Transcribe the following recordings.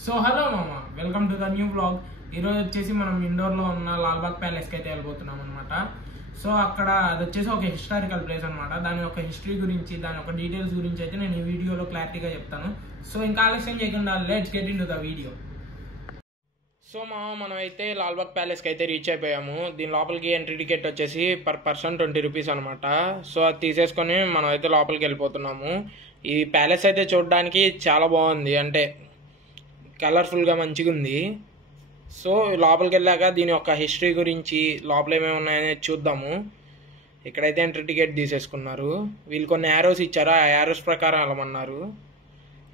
So hello మామ, welcome to the new blog. ఈరోజు వచ్చేసి మనం ఇండోర్లో ఉన్న లాల్బాగ్ ప్యాలెస్కి అయితే వెళ్ళిపోతున్నాం అనమాట. సో అక్కడ అది వచ్చేసి ఒక హిస్టారికల్ ప్లేస్ అనమాట. దాని యొక్క హిస్టరీ గురించి, దాని యొక్క డీటెయిల్స్ గురించి అయితే నేను ఈ వీడియోలో క్లారిటీగా చెప్తాను. సో ఇంకా ఆలస్యం చేయకుండా let's get in to the video. So మనం అయితే లాల్బాగ్ ప్యాలెస్కి అయితే రీచ్ అయిపోయాము. దీని లోపలికి ఎంట్రీ టికెట్ వచ్చేసి పర్ పర్సన్ 20 రూపీస్ అనమాట. సో అది తీసేసుకొని మనం అయితే లోపలికి వెళ్ళిపోతున్నాము. ఈ ప్యాలెస్ అయితే చూడడానికి చాలా బాగుంది, అంటే కలర్ఫుల్గా మంచిగా ఉంది. సో లోపలికి వెళ్ళాక దీని యొక్క హిస్టరీ గురించి, లోపల ఏమేమి ఉన్నాయనేది చూద్దాము. ఇక్కడైతే ఎంట్రీ టికెట్ తీసేసుకున్నారు. వీళ్ళు కొన్ని యారోస్ ఇచ్చారు, ఆ యారోస్ ప్రకారం వెళ్ళమన్నారు.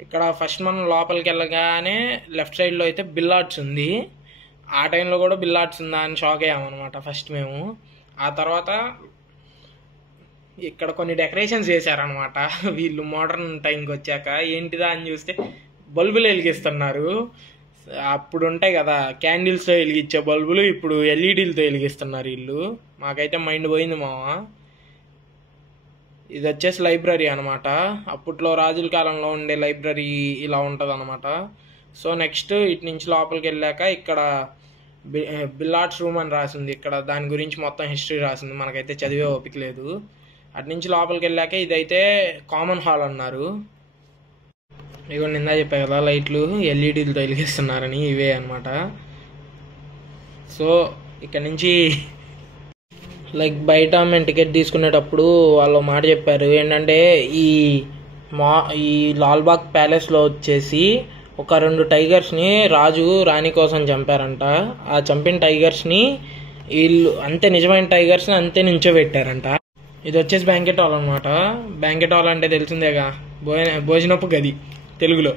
ఇక్కడ ఫస్ట్ మనం లోపలికి వెళ్ళగానే లెఫ్ట్ సైడ్లో అయితే బిల్లార్డ్స్ ఉంది. ఆ టైంలో కూడా బిల్లార్డ్స్ ఉందా అని షాక్ అయ్యామన్నమాట ఫస్ట్ మేము. ఆ తర్వాత ఇక్కడ కొన్ని డెకరేషన్స్ చేశారనమాట వీళ్ళు మోడర్న్ టైంకి వచ్చాక. ఏంటిదా అని చూస్తే బల్బులు వెలిగిస్తున్నారు. అప్పుడు ఉంటాయి కదా క్యాండిల్స్తో వెలిగించే బల్బులు, ఇప్పుడు ఎల్ఈడీలతో వెలిగిస్తున్నారు వీళ్ళు. మాకైతే మైండ్ పోయింది మామ. ఇది వచ్చేసి లైబ్రరీ అనమాట. అప్పట్లో రాజుల కాలంలో ఉండే లైబ్రరీ ఇలా ఉంటుంది అనమాట. సో నెక్స్ట్ ఇటు నుంచి లోపలికి వెళ్ళాక ఇక్కడ బిల్లార్డ్స్ రూమ్ అని రాసింది. ఇక్కడ దాని గురించి మొత్తం హిస్టరీ రాసింది, మనకైతే చదివే ఓపిక లేదు. అటు నుంచి లోపలికి వెళ్ళాక ఇదైతే కామన్ హాల్ అన్నారు. ఇగో నిందా చెప్పా కదా లైట్లు ఎల్ఈడీలతో వెలిగిస్తున్నారని, ఇవే అనమాట. సో ఇక్కడ నుంచి లైక్ బయట మేము టికెట్ తీసుకునేటప్పుడు వాళ్ళు మాట చెప్పారు ఏంటంటే, ఈ లాల్బాగ్ ప్యాలెస్లో వచ్చేసి ఒక 2 టైగర్స్ని రాజు రాణి కోసం చంపారంట. ఆ చంపిన టైగర్స్ని వీళ్ళు అంతే నిజమైన టైగర్స్ని అంతే నించోబెట్టారంట. ఇది వచ్చేసి బ్యాంకెట్ హాల్ అనమాట. బ్యాంకెట్ హాల్ అంటే తెలిసిందేగా, భోజనపు గది తెలుగులో.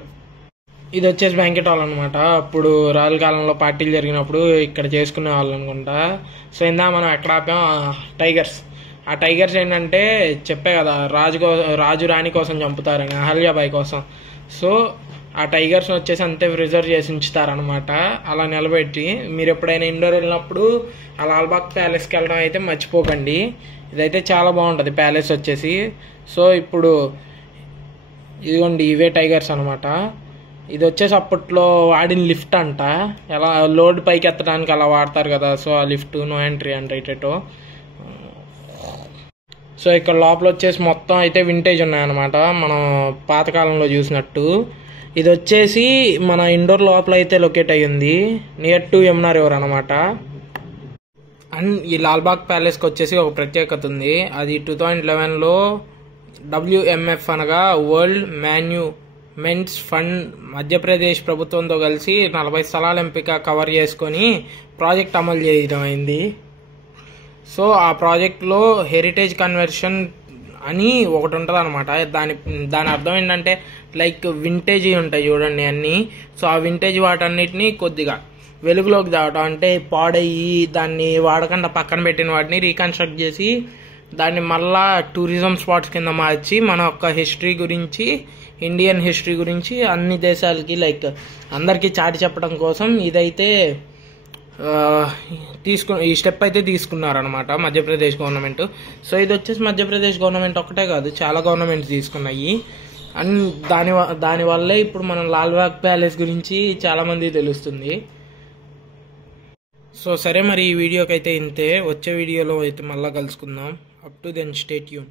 ఇది వచ్చేసి బ్యాంకెట్ హాల్ అనమాట. అప్పుడు రాజుల కాలంలో పార్టీలు జరిగినప్పుడు ఇక్కడ చేసుకునే వాళ్ళు అనుకుంటా. సో ఇందా మనం ఎక్కడ ఆపాం, టైగర్స్. ఆ టైగర్స్ ఏంటంటే చెప్పే కదా రాజు రాణి కోసం చంపుతారని, అహల్యాబాయి కోసం. సో ఆ టైగర్స్ వచ్చేసి అంతే ప్రిజర్వ్ చేసి ఉంచుతారనమాట అలా నిలబెట్టి. మీరు ఎప్పుడైనా ఇండోర్ వెళ్ళినప్పుడు ఆ లాల్బాగ్ ప్యాలెస్కి వెళ్ళడం అయితే మర్చిపోకండి. ఇదైతే చాలా బాగుంటుంది ప్యాలెస్ వచ్చేసి. సో ఇప్పుడు ఇదిగోండి ఇవే టైగర్స్ అనమాట. ఇది వచ్చేసి అప్పట్లో వాడిన లిఫ్ట్ అంట, ఎలా లోడ్ పైకి ఎత్తడానికి అలా వాడతారు కదా. సో ఆ లిఫ్ట్ నో ఎంట్రీ అంట ఇటేటో. సో ఇక్కడ లోపల వచ్చేసి మొత్తం అయితే వింటేజ్ ఉన్నాయన్నమాట, మనం పాతకాలంలో చూసినట్టు. ఇది వచ్చేసి మన ఇండోర్ లోపల అయితే లొకేట్ అయ్యింది, నియర్ టు యమునా రివర్ అనమాట. అండ్ ఈ లాల్బాగ్ ప్యాలెస్కి వచ్చేసి ఒక ప్రత్యేకత ఉంది. అది 2011లో WMF అనగా వరల్డ్ మాన్యుమెంట్స్ ఫండ్ మధ్యప్రదేశ్ ప్రభుత్వంతో కలిసి 40 స్థలాల ఎంపిక కవర్ చేసుకొని ప్రాజెక్ట్ అమలు చేయడం అయింది. సో ఆ ప్రాజెక్ట్లో హెరిటేజ్ కన్వర్షన్ అని ఒకటి ఉంటుంది అనమాట. దాని అర్థం ఏంటంటే లైక్ వింటేజ్ ఉంటాయి చూడండి అన్నీ. సో ఆ వింటేజ్ వాటన్నిటిని కొద్దిగా వెలుగులోకి తేవటం, అంటే పాడయ్యి దాన్ని వాడకుండా పక్కన పెట్టిన వాటిని రీకన్స్ట్రక్ట్ చేసి దాన్ని మళ్ళా టూరిజం స్పాట్స్ కింద మార్చి మన యొక్క హిస్టరీ గురించి, ఇండియన్ హిస్టరీ గురించి అన్ని దేశాలకి లైక్ అందరికీ చాటి చెప్పడం కోసం ఇదైతే ఈ స్టెప్ అయితే తీసుకున్నారనమాట మధ్యప్రదేశ్ గవర్నమెంట్. సో ఇది వచ్చేసి మధ్యప్రదేశ్ గవర్నమెంట్ ఒక్కటే కాదు, చాలా గవర్నమెంట్స్ తీసుకున్నాయి. అండ్ దానివల్లే ఇప్పుడు మనం లాల్బాగ్ ప్యాలెస్ గురించి చాలా మంది తెలుస్తుంది. సో సరే మరి ఈ వీడియోకి అయితే ఇంతే. వచ్చే వీడియోలో అయితే మళ్ళీ కలుసుకుందాం. Up to then stay tune.